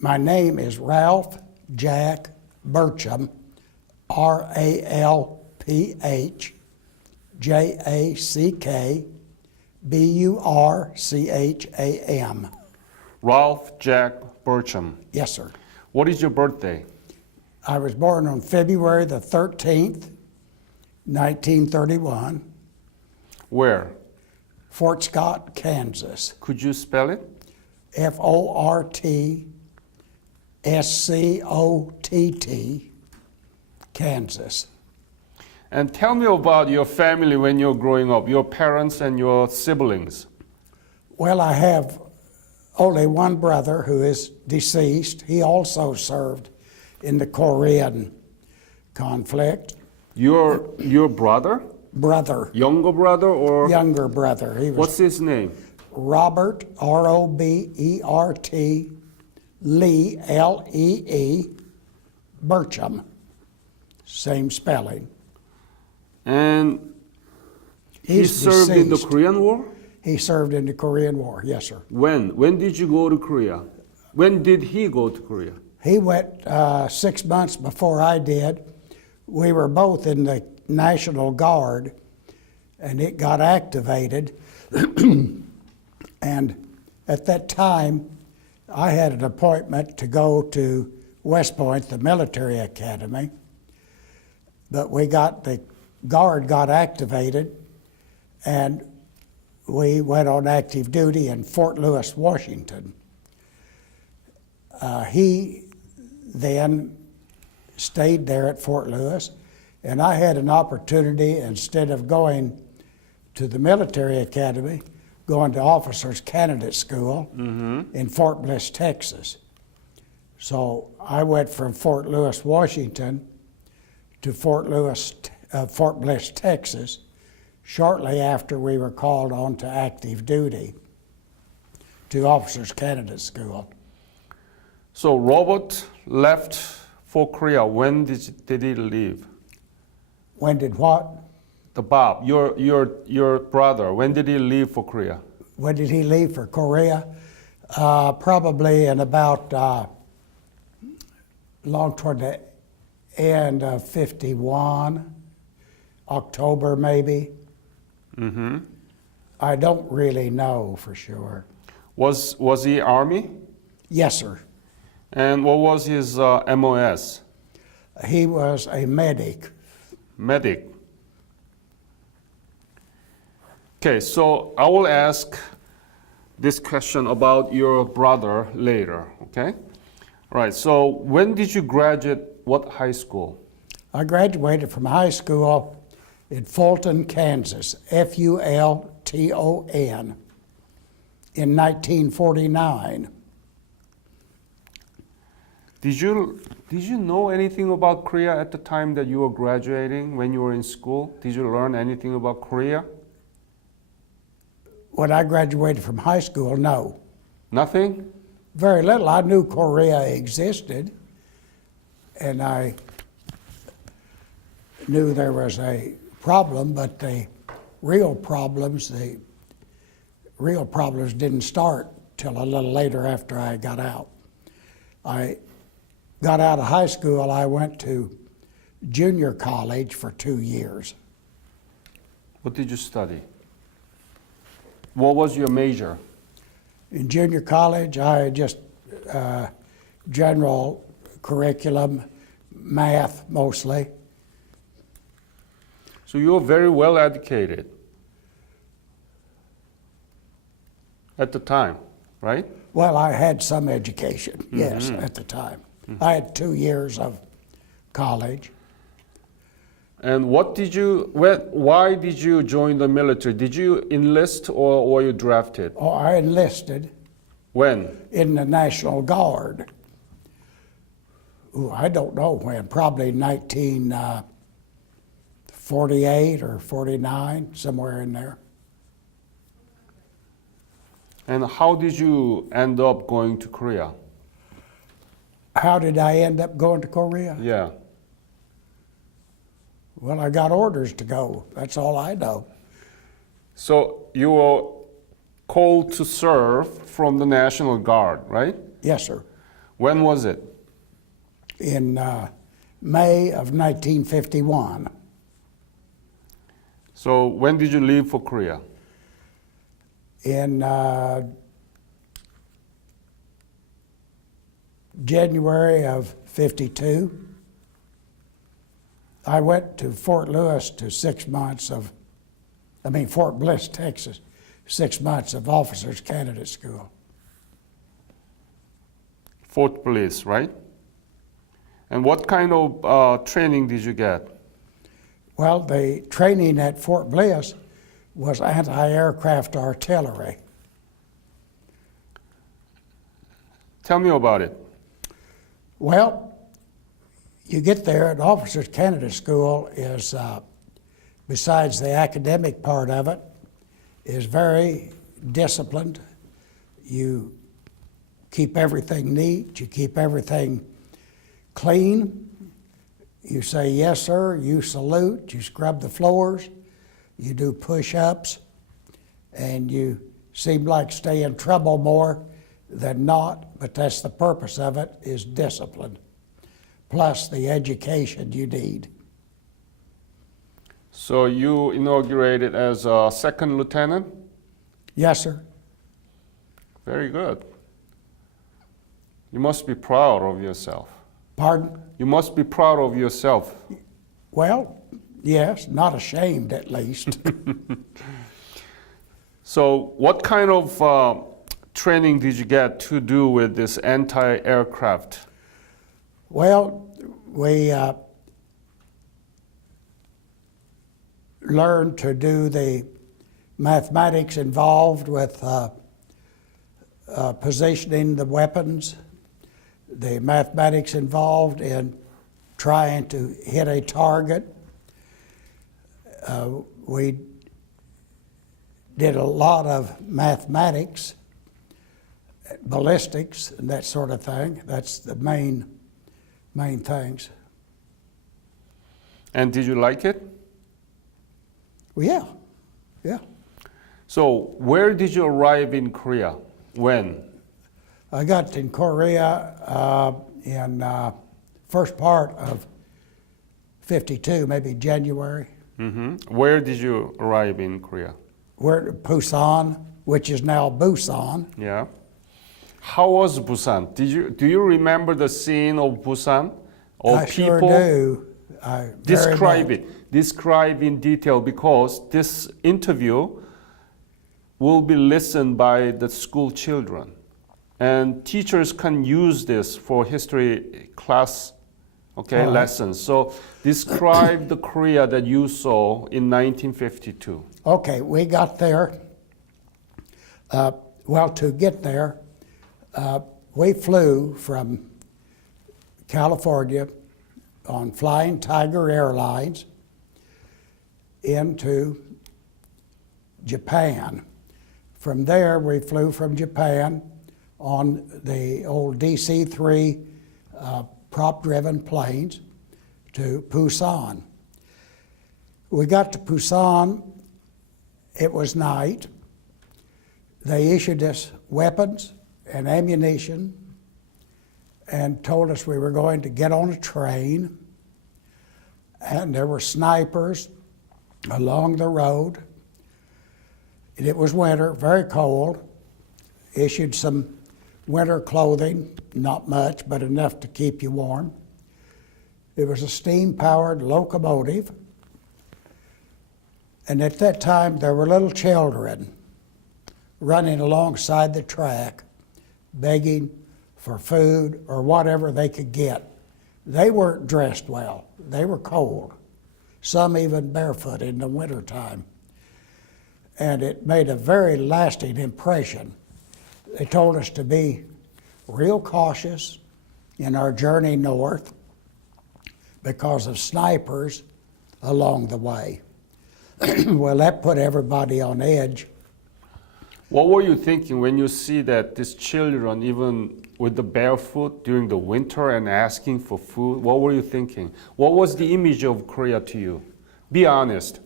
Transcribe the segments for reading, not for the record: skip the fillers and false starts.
My name is Ralph Jack Burcham, R-A-L-P-H, J-A-C-K, B-U-R-C-H-A-M. Ralph Jack Burcham. Yes, sir. What is your birthday? I was born on February the 13th, 1931, Where? Fort Scott, Kansas. Could you spell it? F-O-R-T-S-C-O-T-T, Kansas. And tell me about your family when you're growing up, your parents and your siblings. Well, I have only one brother who is deceased. He also served in the Korean conflict. Your brother? Brother. Younger brother or? Younger brother. He was What's his name? Robert, R-O-B-E-R-T, Lee, L-E-E, Burcham. Same spelling. And he He's served in the deceased. Korean War? He served in the Korean War, yes, sir. When? When did you go to Korea? When did he go to Korea? He went 6 months before I did. We were both in the National Guard, and it got activated. And at that time, I had an appointment to go to West Point, the military academy, but the Guard got activated, and we went on active duty in Fort Lewis, Washington. He then stayed there at Fort Lewis, and I had an opportunity, instead of going to the military academy, going to Officers Candidate School in Fort Bliss, Texas. So I went from Fort Lewis, Washington to Fort Bliss, Texas, shortly after we were called on to active duty to Officers Candidate School. So Robert left for Korea. When did he leave? When did what? The Bob, your brother, when did he leave for Korea? When did he leave for Korea? Probably in about long toward the end of 51, October maybe. Mm-hmm. I don't really know for sure. Was he Army? Yes, sir. And what was his MOS? He was a medic. Medic. Okay, so I will ask this question about your brother later, okay? All right, so when did you graduate what high school? I graduated from high school in Fulton, Kansas, F-U-L-T-O-N, in 1949. Did you know anything about Korea at the time that you were graduating, when you were in school? Did you learn anything about Korea? When I graduated from high school, no. Nothing? Very little. I knew Korea existed, and I knew there was a problem, but the real problems didn't start till a little later after I got out. I got out of high school, I went to junior college for 2 years. What did you study? What was your major? In junior college, I just general curriculum, math mostly. So you were very well educated at the time, right? Well, I had some education, yes, at the time. I had 2 years of college. And why did you join the military? Did you enlist or were you drafted? Oh, I enlisted When? in the National Guard. Ooh, I don't know when, probably 1948 or 49, somewhere in there. And how did you end up going to Korea? How did I end up going to Korea? Yeah. Well, I got orders to go. That's all I know. So you were called to serve from the National Guard, right? Yes, sir. When was it? in May of 1951. So when did you leave for Korea? In January of 52, I went to Fort Lewis to 6 months of, Fort Bliss, Texas, 6 months of officers candidate school. Fort Bliss, right? And what kind of training did you get? Well, the training at Fort Bliss was anti-aircraft artillery. Tell me about it. Well, you get there at officers candidate school is, besides the academic part of it, is very disciplined. You keep everything neat, you keep everything clean. You say, yes, sir, you salute, you scrub the floors, you do push-ups, and you seem like stay in trouble more than not, but that's the purpose of it, is discipline, plus the education you need. So you inaugurated as a second lieutenant? Yes, sir. Very good. You must be proud of yourself. Pardon? You must be proud of yourself. Well, yes, not ashamed at least. So what kind of training did you get to do with this anti-aircraft? Well, we learned to do the mathematics involved with positioning the weapons, the mathematics involved in trying to hit a target. We did a lot of mathematics, ballistics, and that sort of thing. That's the main things. And did you like it? Well, yeah. So where did you arrive in Korea? When? I got in Korea in first part of 52, maybe January. Mm-hmm. Where did you arrive in Korea? We're at Busan, which is now Busan. Yeah. How was Busan? Do you remember the scene of Busan? Or I people? sure do. Describe very much. it. Describe in detail, because this interview will be listened by the school children. And teachers can use this for history class, okay, lessons. So describe the Korea that you saw in 1952. Okay, we got there. Well, to get there, we flew from California on Flying Tiger Airlines into Japan. From there, we flew from Japan on the old DC-3 prop-driven planes to Busan. We got to Busan, it was night. They issued us weapons and ammunition and told us we were going to get on a train, and there were snipers along the road. And it was winter, very cold. Issued some winter clothing, not much, but enough to keep you warm. It was a steam-powered locomotive. And at that time, there were little children running alongside the track, begging for food or whatever they could get. They weren't dressed well. They were cold, some even barefoot in the wintertime. And it made a very lasting impression. They told us to be real cautious in our journey north because of snipers along the way. Well, that put everybody on edge. What were you thinking when you see that these children, even with the barefoot during the winter and asking for food, what were you thinking? What was the image of Korea to you? Be honest.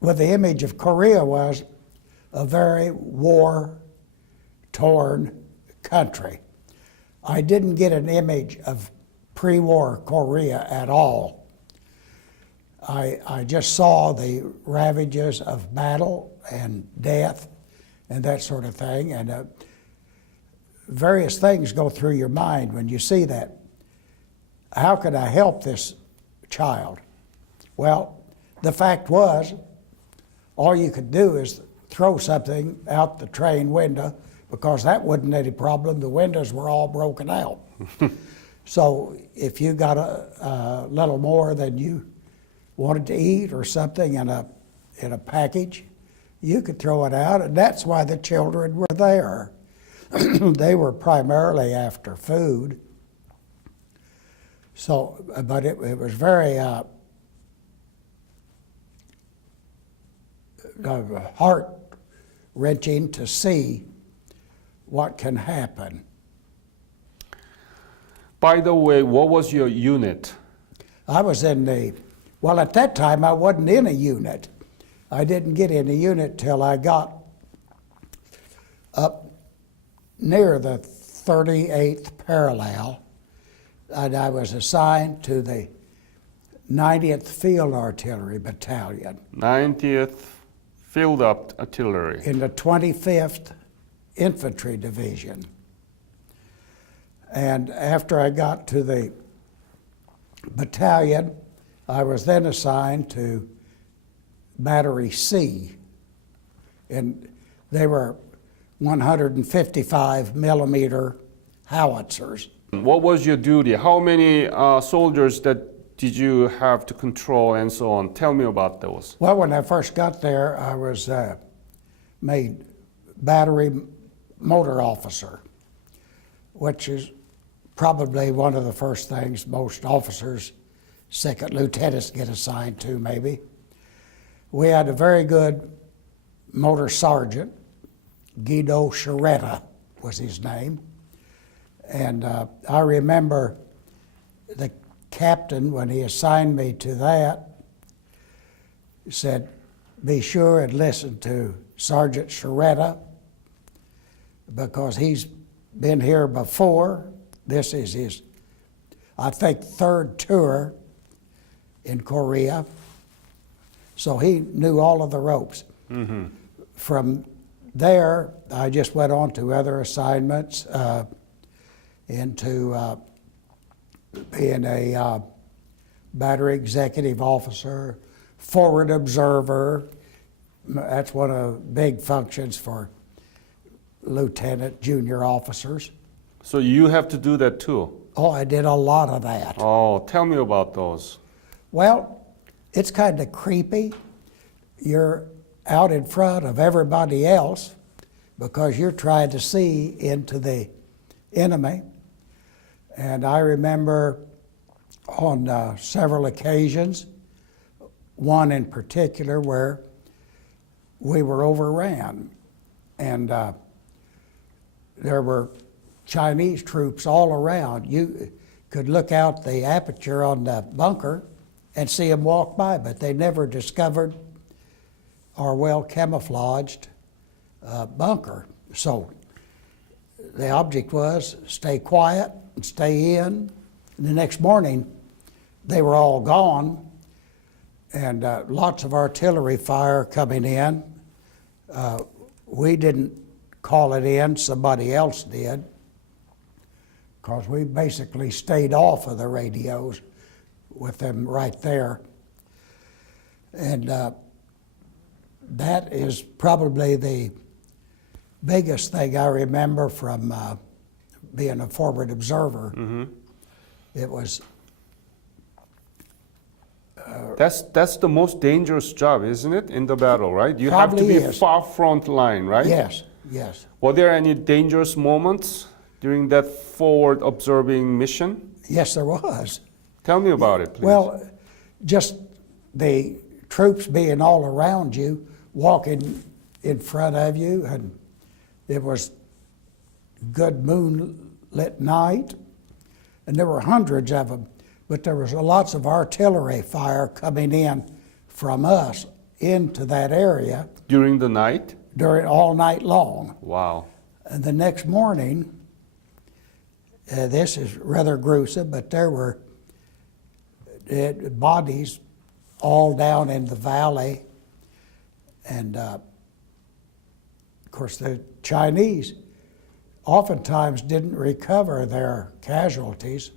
Well, the image of Korea was a very war-torn country. I didn't get an image of pre-war Korea at all. I just saw the ravages of battle and death and that sort of thing, and various things go through your mind when you see that. How could I help this child? Well, the fact was, all you could do is throw something out the train window, because that wasn't any problem. The windows were all broken out. So if you got a little more than you wanted to eat or something in a package, you could throw it out, and that's why the children were there. They were primarily after food. So, but it was very heart-wrenching to see what can happen. By the way, what was your unit? I was in well, at that time I wasn't in a unit. I didn't get in a unit till I got up near the 38th parallel, and I was assigned to the 90th Field Artillery Battalion. 90th Field Artillery. In the 25th Infantry Division. And after I got to the battalion, I was then assigned to Battery C. And they were 155 millimeter howitzers. What was your duty? How many soldiers did you have to control and so on? Tell me about those. Well, when I first got there, I was made battery motor officer, which is probably one of the first things most officers, second lieutenants get assigned to, maybe. We had a very good motor sergeant, Guido Sciaretta was his name. And I remember the captain, when he assigned me to that, said, be sure and listen to Sergeant Sciaretta, because he's been here before. This is his, I think, third tour in Korea. So he knew all of the ropes. Mm-hmm. From there, I just went on to other assignments, into being a battery executive officer, forward observer. That's one of the big functions for lieutenant, junior officers. So you have to do that too? Oh, I did a lot of that. Oh, tell me about those. Well, it's kind of creepy. You're out in front of everybody else because you're trying to see into the enemy. And I remember on several occasions, one in particular where we were overran, and there were Chinese troops all around. You could look out the aperture on the bunker and see them walk by, but they never discovered our well camouflaged bunker. So the object was stay quiet and stay in. And the next morning, they were all gone, and lots of artillery fire coming in. We didn't call it in, somebody else did, because we basically stayed off of the radios with them right there. And that is probably the biggest thing I remember from being a forward observer. Mm-hmm. It was... That's the most dangerous job, isn't it, in the battle, right? You have to be far front line, right? Yes, yes. Were there any dangerous moments during that forward observing mission? Yes, there was. Tell me about it, please. Well, just the troops being all around you, walking in front of you, and it was good moonlit night, and there were hundreds of them, but there was lots of artillery fire coming in from us into that area. During the night? During all night long. Wow. And the next morning, This is rather gruesome, but there were bodies all down in the valley. And of course, the Chinese oftentimes didn't recover their casualties.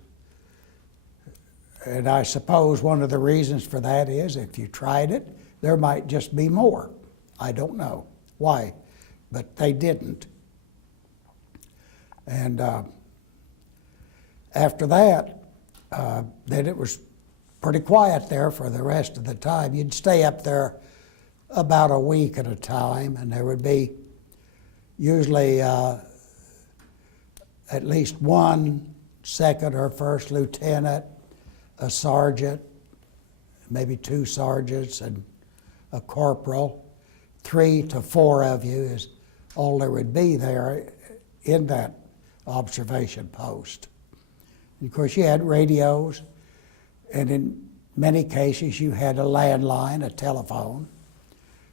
And I suppose one of the reasons for that is if you tried it, there might just be more. I don't know why, but they didn't. And after that, then it was pretty quiet there for the rest of the time. You'd stay up there about a week at a time, and there would be usually at least one second or first lieutenant, a sergeant, maybe two sergeants, and a corporal. 3 to 4 of you is all there would be there in that observation post. And of course, you had radios, and in many cases, you had a landline, a telephone,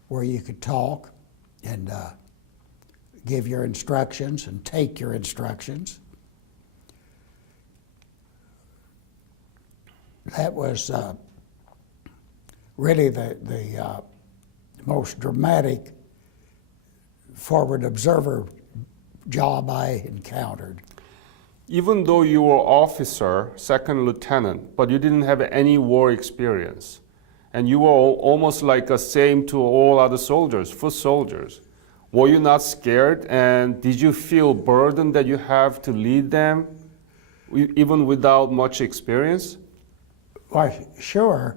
where you could talk and give your instructions and take your instructions. That was really the most dramatic forward observer job I encountered. Even though you were officer, second lieutenant, but you didn't have any war experience, and you were almost like the same to all other soldiers, foot soldiers. Were you not scared, and did you feel burdened that you have to lead them, even without much experience? Why, sure,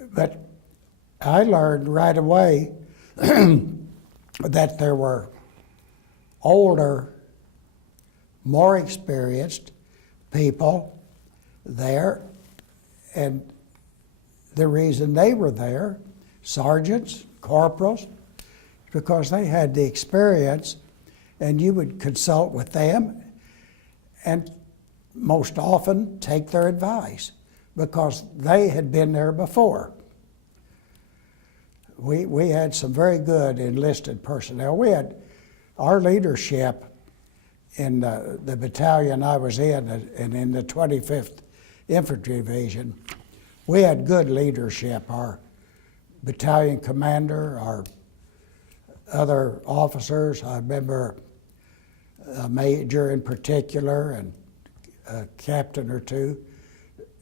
but I learned right away that there were older, more experienced people there, and the reason they were there, sergeants, corporals, because they had the experience, and you would consult with them and most often take their advice because they had been there before. We had some very good enlisted personnel. We had our leadership in the battalion I was in, and in the 25th Infantry Division. We had good leadership. Our battalion commander, our other officers, I remember a major in particular, and a captain or two,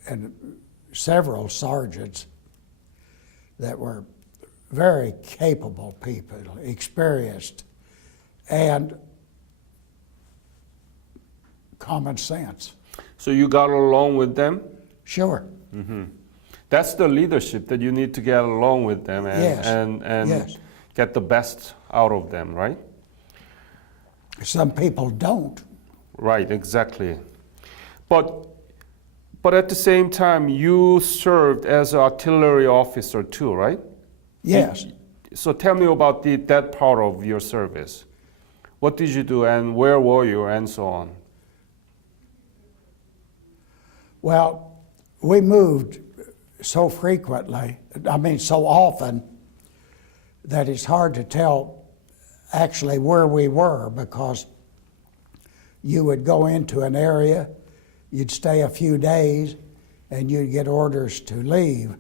and several sergeants that were very capable people, experienced, and common sense. So you got along with them? Sure. Mm-hmm. That's the leadership, that you need to get along with them and, Yes. and Yes. get the best out of them, right? Some people don't. Right, exactly. But at the same time, you served as an artillery officer too, right? Yes. So tell me about that part of your service. What did you do, and where were you, and so on? Well, we moved so frequently, so often, that it's hard to tell actually where we were, because you would go into an area, you'd stay a few days, and you'd get orders to leave.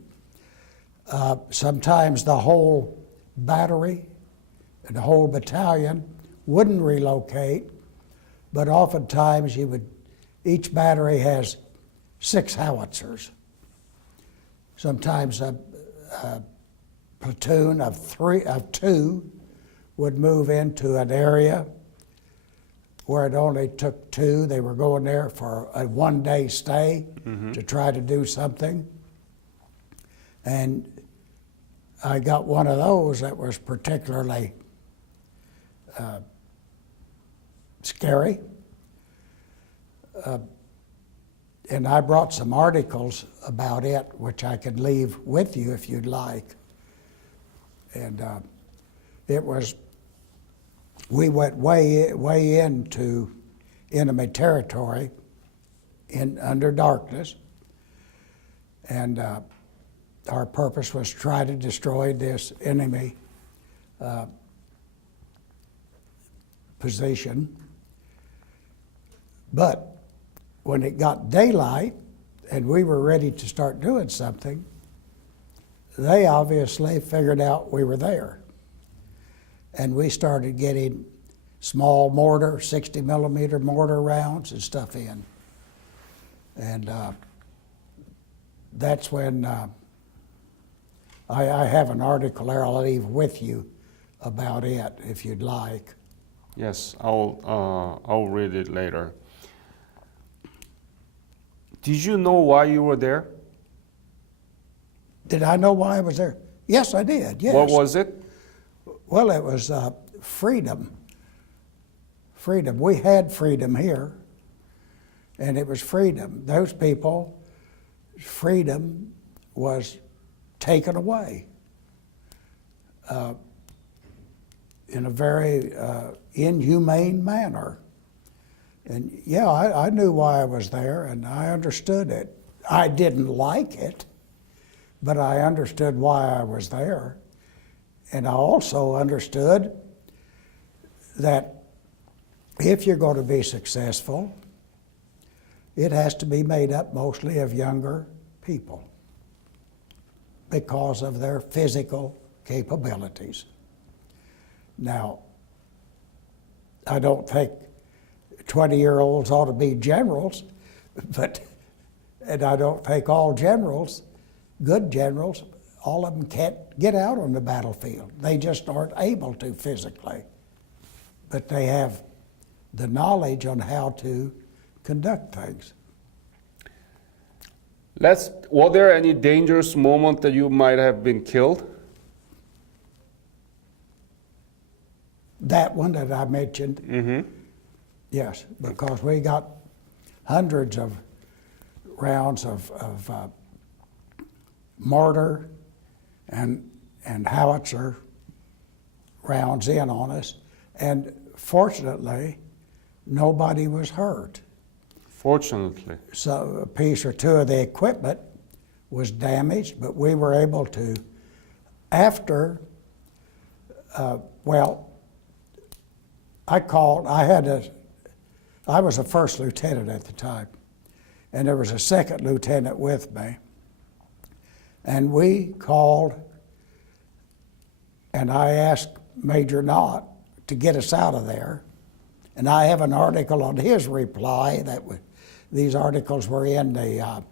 Sometimes the whole battery and the whole battalion wouldn't relocate, but oftentimes each battery has 6 howitzers. Sometimes a platoon of 2 would move into an area where it only took 2. They were going there for a 1-day stay to try to do something. And I got one of those that was particularly scary. And I brought some articles about it, which I could leave with you if you'd like. And we went way into enemy territory under darkness. And our purpose was to try to destroy this enemy position. But when it got daylight and we were ready to start doing something, they obviously figured out we were there. And we started getting small mortar, 60 millimeter mortar rounds and stuff in. And that's when I have an article there I'll leave with you about it if you'd like. Yes, I'll read it later. Did you know why you were there? Did I know why I was there? Yes, I did, yes. What was it? Well, it was freedom. Freedom. We had freedom here, and it was freedom. Those people, freedom was taken away in a very inhumane manner. And yeah, I knew why I was there, and I understood it. I didn't like it, but I understood why I was there. And I also understood that if you're going to be successful, it has to be made up mostly of younger people because of their physical capabilities. Now, I don't think 20-year-olds ought to be generals, and I don't think all generals, good generals, all of them can't get out on the battlefield. They just aren't able to physically. But they have the knowledge on how to conduct things. Were there any dangerous moment that you might have been killed? That one that I mentioned, yes, because we got hundreds of rounds of mortar and howitzer rounds in on us, and fortunately, nobody was hurt. Fortunately. So a piece or two of the equipment was damaged, but we were able to, after, I was a first lieutenant at the time, and there was a second lieutenant with me. And we called, and I asked Major Knott to get us out of there. And I have an article on his reply these articles were in the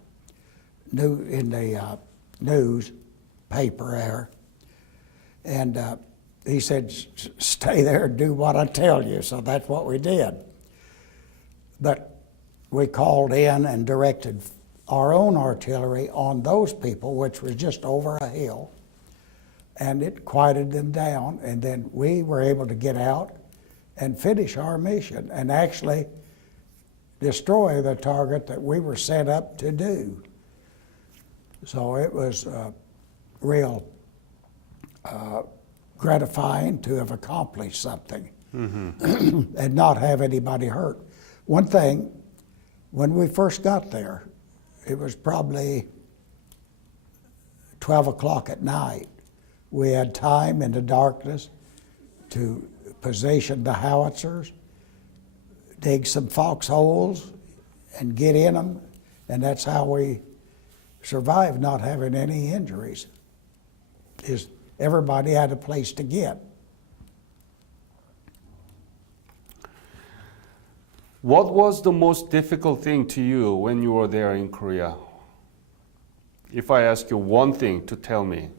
newspaper there. And he said, stay there and do what I tell you. So that's what we did. But we called in and directed our own artillery on those people, which was just over a hill. And it quieted them down. And then we were able to get out and finish our mission and actually destroy the target that we were set up to do. So it was real gratifying to have accomplished something and not have anybody hurt. One thing, when we first got there, it was probably 12 o'clock at night. We had time in the darkness to position the howitzers, dig some foxholes, and get in them, and that's how we survived not having any injuries. Is everybody had a place to get. What was the most difficult thing to you when you were there in Korea? If I ask you one thing to tell me.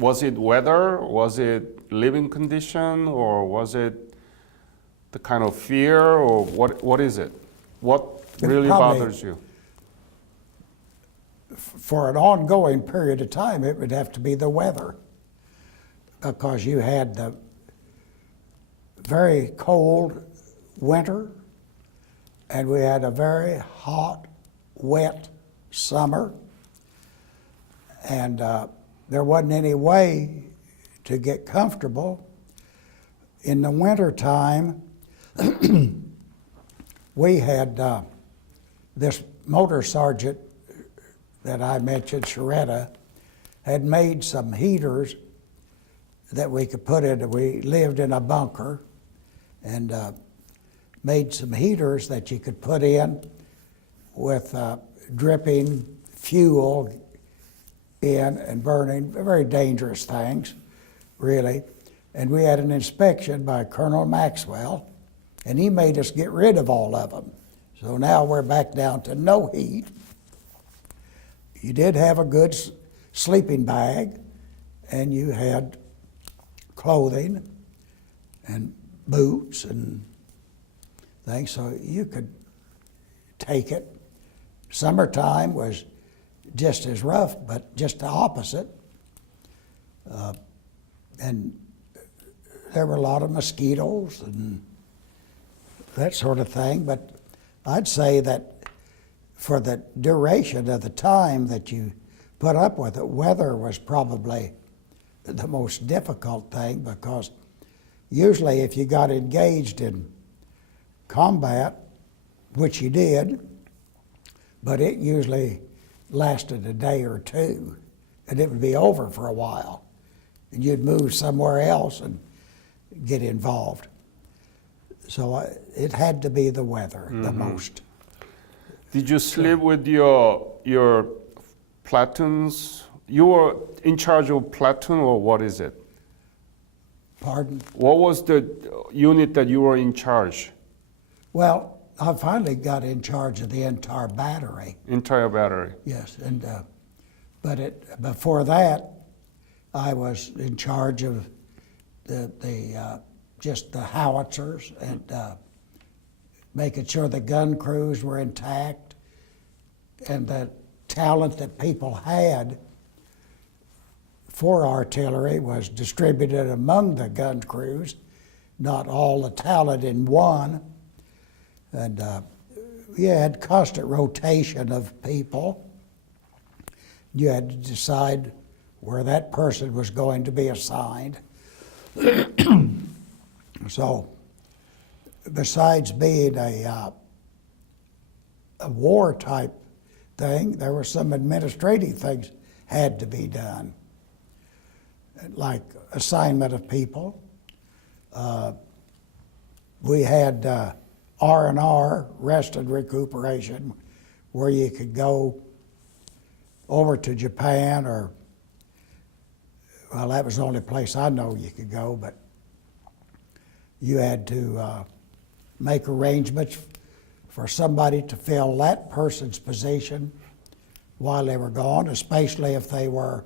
Was it weather? Was it living condition? Or was it the kind of fear? Or what is it? What really bothers you? For an ongoing period of time, it would have to be the weather, because you had the very cold winter, and we had a very hot, wet summer, and there wasn't any way to get comfortable. In the winter time, we had this motor sergeant that I mentioned, Sharetta, had made some heaters that we could put in. We lived in a bunker and made some heaters that you could put in with dripping fuel in and burning, very dangerous things, really. And we had an inspection by Colonel Maxwell, and he made us get rid of all of them. So now we're back down to no heat. You did have a good sleeping bag, and you had clothing and boots and things, so you could take it. Summertime was just as rough, but just the opposite. And there were a lot of mosquitoes and that sort of thing, but I'd say that for the duration of the time that you put up with it, weather was probably the most difficult thing, because usually if you got engaged in combat, which you did, but it usually lasted a day or two, and it would be over for a while, and you'd move somewhere else and get involved. So it had to be the weather the most. Did you sleep with your platoons? You were in charge of platoon, or what is it? Pardon? What was the unit that you were in charge? Well, I finally got in charge of the entire battery. Entire battery. Yes, and before that, I was in charge of just the howitzers and making sure the gun crews were intact, and the talent that people had for artillery was distributed among the gun crews, not all the talent in one. And you had constant rotation of people. You had to decide where that person was going to be assigned. So, besides being a war type thing, there were some administrative things had to be done, like assignment of people. We had R&R, rest and recuperation, where you could go over to Japan, or, well, that was the only place I know you could go, but you had to make arrangements for somebody to fill that person's position while they were gone, especially if they were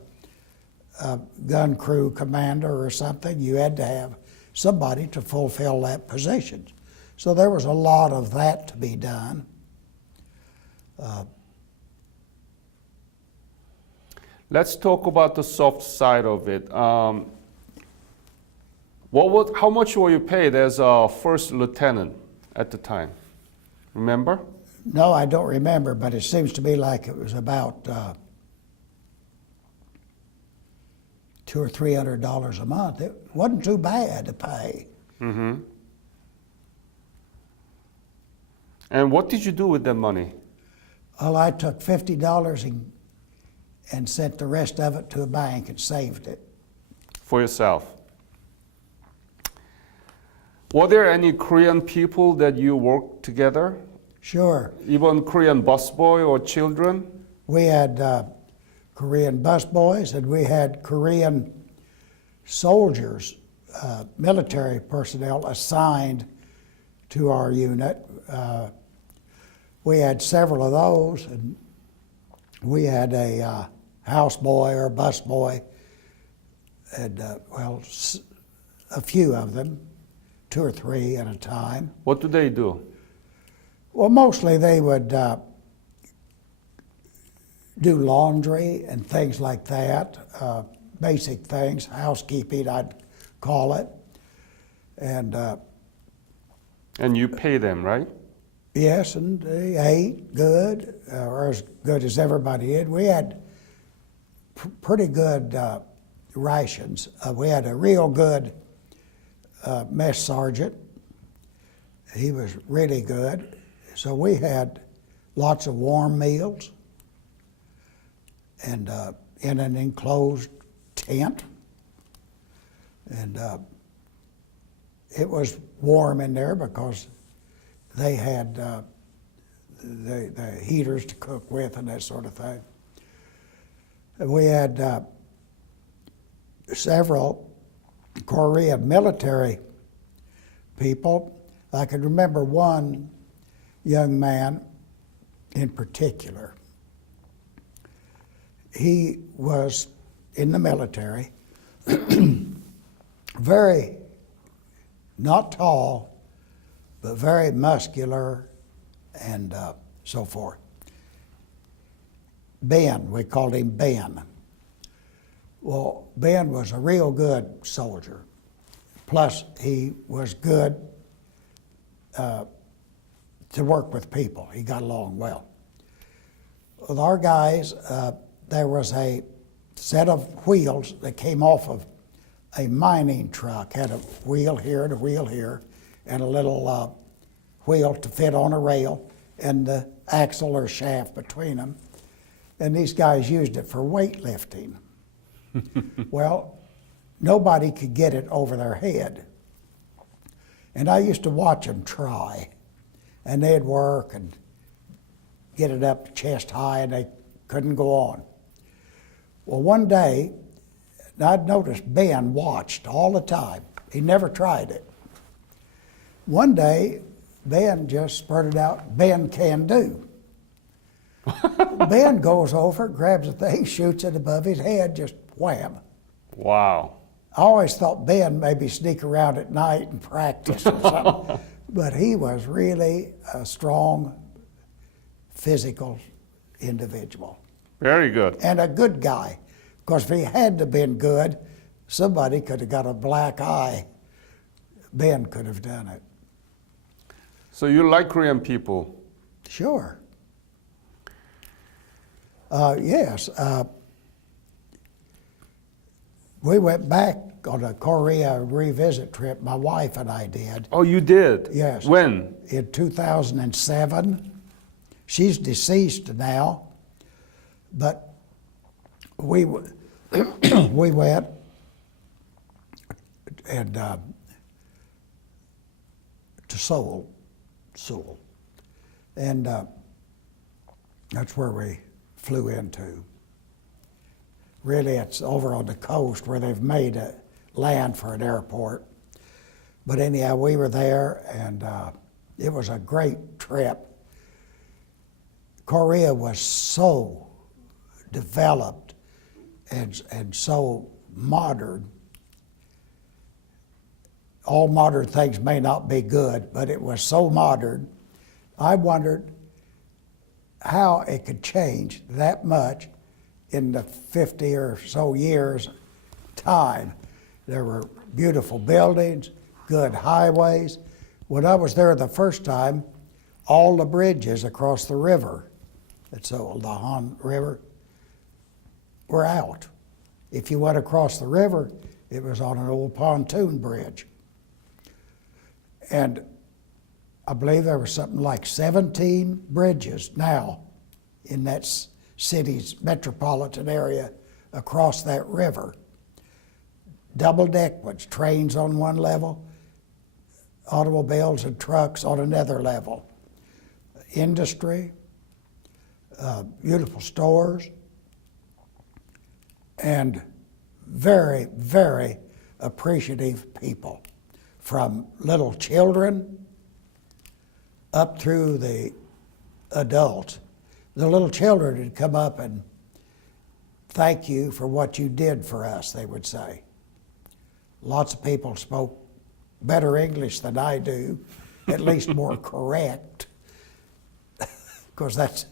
a gun crew commander or something. You had to have somebody to fulfill that position. So there was a lot of that to be done. Let's talk about the soft side of it. How much were you paid as a first lieutenant at the time? Remember? No, I don't remember, but it seems to me like it was about $200 or $300 a month. It wasn't too bad to pay. Mm-hmm. And what did you do with that money? Well, I took $50 and sent the rest of it to a bank and saved it. For yourself? Were there any Korean people that you worked together? Sure. Even Korean busboy or children? We had Korean busboys, and we had Korean soldiers, military personnel assigned to our unit. We had several of those, and we had a houseboy or busboy, and a few of them, 2 or 3 at a time. What do they do? Well, mostly they would do laundry and things like that, basic things, housekeeping, I'd call it. And you pay them, right? yes, and they ate good, or as good as everybody did. We had pretty good rations. We had a real good mess sergeant. He was really good. So we had lots of warm meals. and in an enclosed tent. And it was warm in there because they had the heaters to cook with and that sort of thing. And we had several Korea military people. I can remember one young man in particular. He was in the military, very, not tall, but very muscular and so forth. Ben, we called him Ben. Well, Ben was a real good soldier. Plus, he was good to work with people. He got along well. With our guys, there was a set of wheels that came off of a mining truck. Had a wheel here and a wheel here, and a little wheel to fit on a rail, and the axle or shaft between them. And these guys used it for weightlifting. Well, nobody could get it over their head. And I used to watch them try. And they'd work and get it up chest high, and they couldn't go on. Well, one day, I'd noticed Ben watched all the time. He never tried it. One day, Ben just spurted out, "Ben can do." Ben goes over, grabs the thing, shoots it above his head, just wham. Wow. I always thought Ben maybe sneak around at night and practice or something. But he was really a strong, physical individual. Very good. And a good guy. Because if he hadn't have been good, somebody could have got a black eye. Ben could have done it. So you like Korean people? Sure. Yes. We went back on a Korea revisit trip, my wife and I did. Oh, you did? Yes. When? In 2007. She's deceased now, but we we went and to Seoul, and that's where we flew into. Really, it's over on the coast where they've made a land for an airport. But anyhow, we were there, and it was a great trip. Korea was so developed and so modern. All modern things may not be good, but it was so modern. I wondered how it could change that much in the 50 or so years time. There were beautiful buildings, good highways. When I was there the first time, all the bridges across the river, so the Han River, were out. If you went across the river, it was on an old pontoon bridge. And I believe there was something like 17 bridges now in that city's metropolitan area across that river. Double-deck ones, trains on one level, automobiles and trucks on another level. Industry, beautiful stores, and very, very appreciative people, from little children up through the adults. The little children would come up and thank you for what you did for us, they would say. Lots of people spoke better English than I do, at least more correct, because that's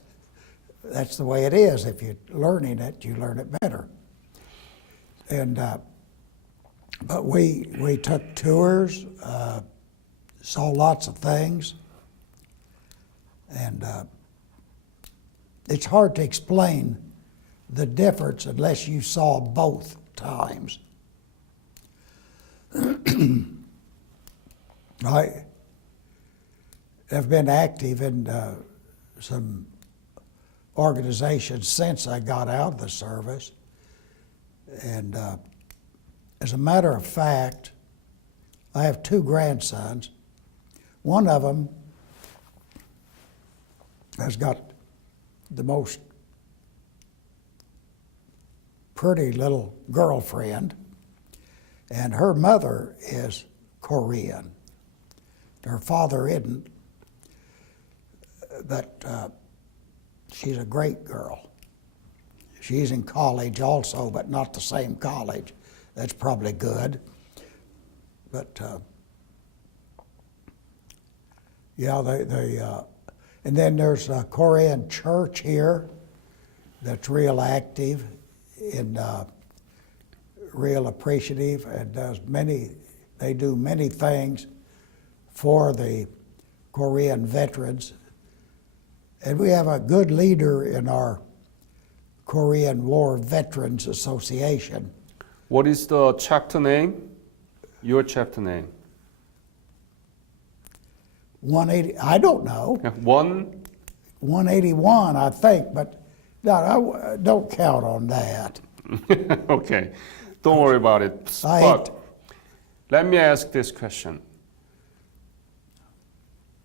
the way it is. If you're learning it, you learn it better. And but we took tours, saw lots of things, and it's hard to explain the difference unless you saw both times. I have been active in some organization since I got out of the service. And as a matter of fact, I have 2 grandsons. One of them has got the most pretty little girlfriend, and her mother is Korean. Her father isn't, but she's a great girl. She's in college also, but not the same college. That's probably good. But yeah, and then there's a Korean church here that's real active and real appreciative and they do many things for the Korean veterans. And we have a good leader in our Korean War Veterans Association. What is the chapter name? Your chapter name? 180, I don't know. 181, I think, but no, don't count on that. Okay, don't worry about it. But let me ask this question.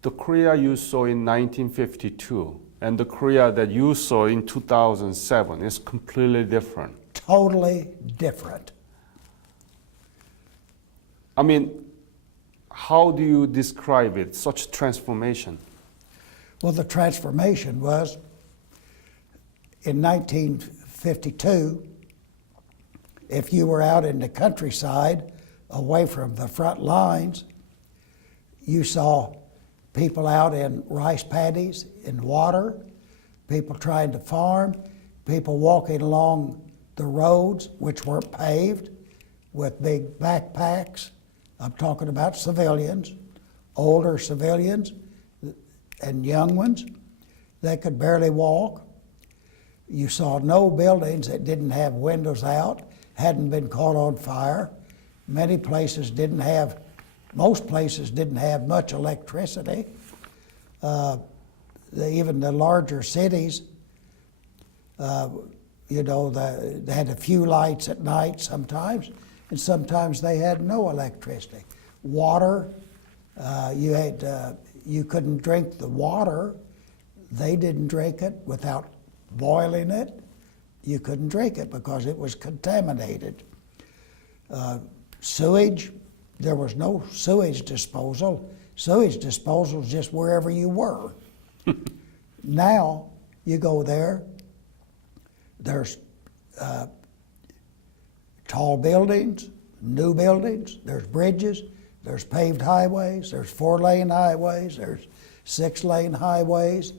The Korea you saw in 1952 and the Korea that you saw in 2007 is completely different. Totally different. I mean, how do you describe it, such transformation? Well, the transformation was in 1952, if you were out in the countryside, away from the front lines, you saw people out in rice paddies, in water, people trying to farm, people walking along the roads, which weren't paved, with big backpacks. I'm talking about civilians, older civilians and young ones. They could barely walk. You saw no buildings that didn't have windows out, hadn't been caught on fire. Many places didn't have, most places didn't have much electricity. Even the larger cities, you know, they had a few lights at night sometimes, and sometimes they had no electricity. Water, you couldn't drink the water. They didn't drink it without boiling it. You couldn't drink it because it was contaminated. Sewage, there was no sewage disposal. Sewage disposal is just wherever you were. Now, you go there, there's tall buildings, new buildings, there's bridges, there's paved highways, there's 4-lane highways, there's 6-lane highways,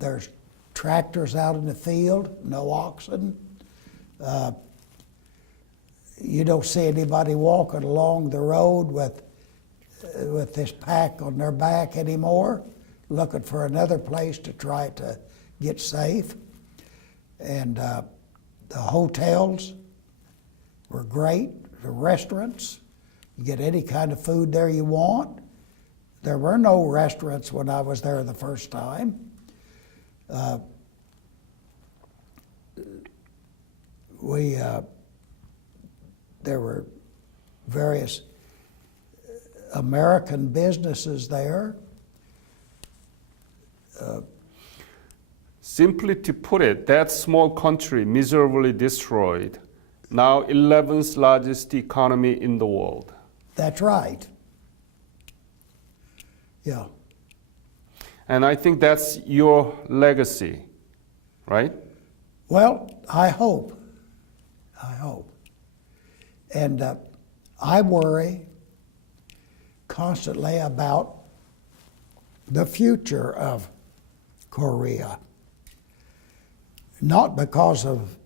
there's tractors out in the field, no oxen. You don't see anybody walking along the road with this pack on their back anymore, looking for another place to try to get safe. And the hotels were great, the restaurants, you get any kind of food there you want. There were no restaurants when I was there the first time. There were various American businesses there. Simply to put it, that small country miserably destroyed, now 11th largest economy in the world. That's right. Yeah. And I think that's your legacy, right? Well, I hope. And I worry constantly about the future of Korea. Not because of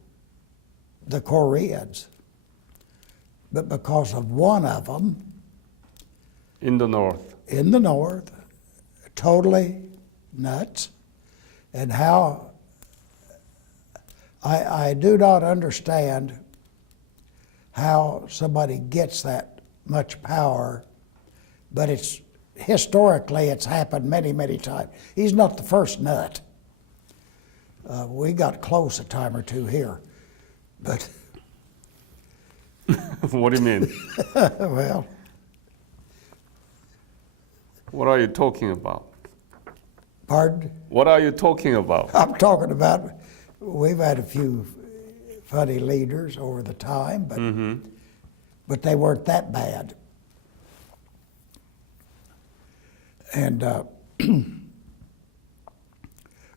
the Koreans, but because of one of them. In the north. In the north, totally nuts, and how I do not understand how somebody gets that much power, but historically it's happened many, many times. He's not the first nut. We got close a time or two here, but What do you mean? well, What are you talking about? pardon? What are you talking about? I'm talking about we've had a few funny leaders over the time, but they weren't that bad. And of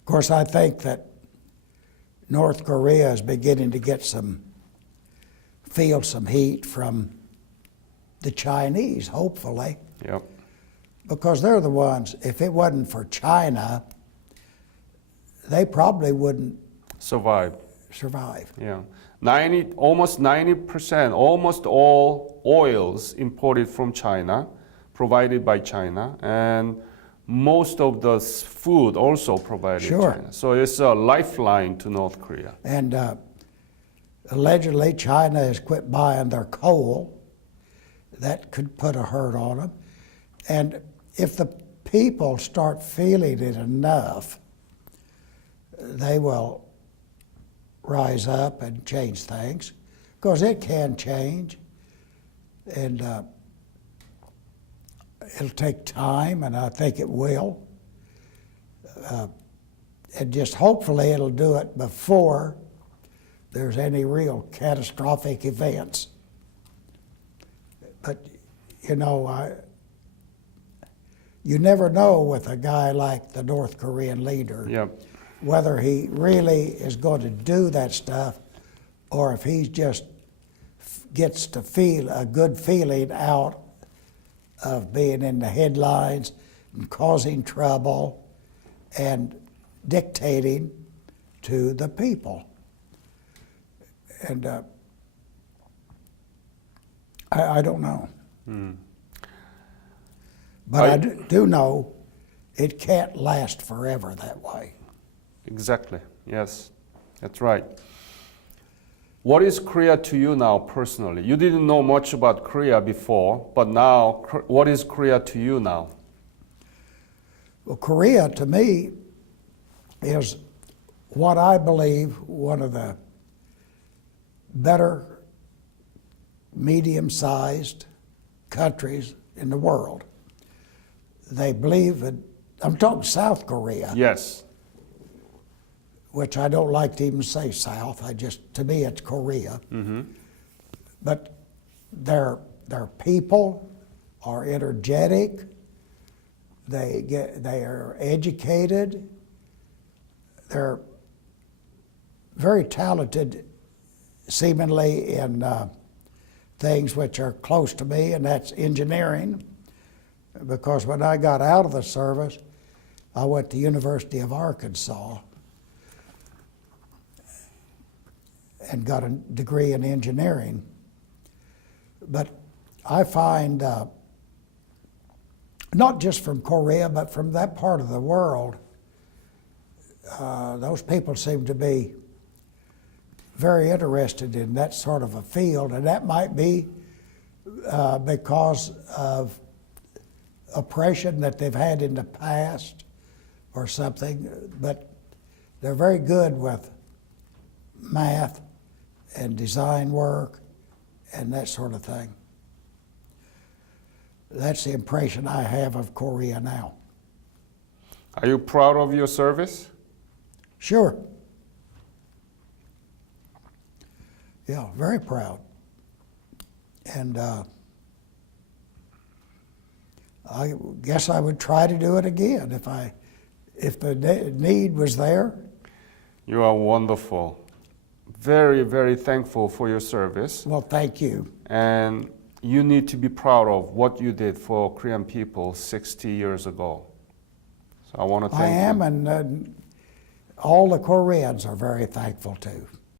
course, I think that North Korea is beginning to get feel some heat from the Chinese, hopefully, Yep. because they're the ones. If it wasn't for China, they probably wouldn't Survive. survive. Yeah. Almost 90%, almost all oils imported from China, provided by China, and most of the food also provided Sure. China. So it's a lifeline to North Korea. And allegedly, China has quit buying their coal. That could put a hurt on them. And if the people start feeling it enough, they will rise up and change things, because it can change. And it'll take time, and I think it will. And just hopefully it'll do it before there's any real catastrophic events. But, you know, you never know with a guy like the North Korean leader Yep. whether he really is going to do that stuff or if he just gets to feel a good feeling out of being in the headlines and causing trouble and dictating to the people. And I don't know. But I do know it can't last forever that way. Exactly. Yes, that's right. What is Korea to you now personally? You didn't know much about Korea before, but now, what is Korea to you now? Well, Korea to me is what I believe one of the better medium-sized countries in the world. They believe that, I'm talking South Korea, Yes. which I don't like to even say South. To me, it's Korea. But their people are energetic. They are educated. They're very talented, seemingly in things which are close to me, and that's engineering. Because when I got out of the service, I went to University of Arkansas and got a degree in engineering. But I find, not just from Korea, but from that part of the world, those people seem to be very interested in that sort of a field, and that might be because of oppression that they've had in the past or something, but they're very good with math and design work and that sort of thing. That's the impression I have of Korea now. Are you proud of your service? Sure. Yeah, very proud. And I guess I would try to do it again if the need was there. You are wonderful. Very, very thankful for your service. Well, thank you. And you need to be proud of what you did for Korean people 60 years ago. So I want to thank you. I am, and all the Koreans are very thankful too.